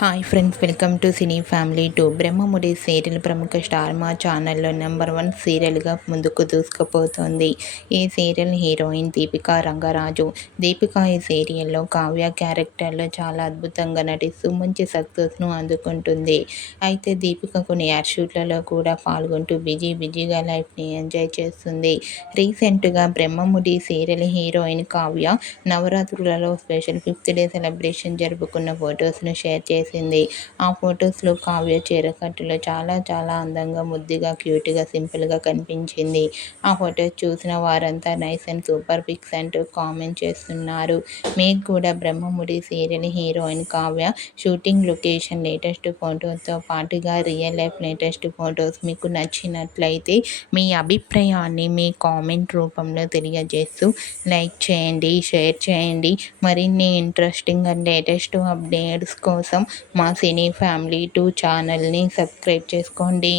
Hi friends, welcome to cine family two. Brahmamudi serial ప్రముఖ star మా ఛానల్లో నెంబర్ 1 సీరియల్గా ముందుకు దూసుకుపోతుంది. ఈ సీరియల్ హీరోయిన్ దీపికా రంగరాజు. దీపిక ఈ సీరియల్లో కావ్య క్యారెక్టర్లో చాలా అద్భుతంగా నటిస్తూ మంచి సక్సెస్ను అందుకుంటుంది. అయితే దీపిక కొన్ని యాడ్ షూట్లలో కూడా పాల్గొంటూ బిజీగా లైఫ్ని ఎంజాయ్ చేస్తుంది. రీసెంట్గా బ్రహ్మముడి సీరియల్ హీరోయిన్ కావ్య నవరాత్రులలో స్పెషల్ 5th డే సెలబ్రేషన్ జరుపుకున్న ఫొటోస్ను షేర్ చేసింది. ఆ ఫొటోస్లో కావ్య చీరకట్టులో చాలా అందంగా, ముద్దుగా, క్యూట్గా, సింపుల్గా కనిపించింది. ఆ ఫొటోస్ చూసిన వారంతా నైస్ అండ్ సూపర్ పిక్స్ అంటూ కామెంట్ చేస్తున్నారు. మీకు కూడా Brahmamudi serial heroine Kavya shooting location latest ఫొటోస్తో పాటుగా రియల్ లైఫ్ లేటెస్ట్ ఫొటోస్ మీకు నచ్చినట్లయితే మీ అభిప్రాయాన్ని మీ కామెంట్ రూపంలో తెలియజేస్తూ లైక్ చేయండి, షేర్ చేయండి. మరిన్ని ఇంట్రెస్టింగ్ అండ్ లేటెస్ట్ అప్డేట్స్ కోసం మా సినీ ఫ్యామిలీ 2 ఛానల్ని సబ్స్క్రైబ్ చేసుకోండి.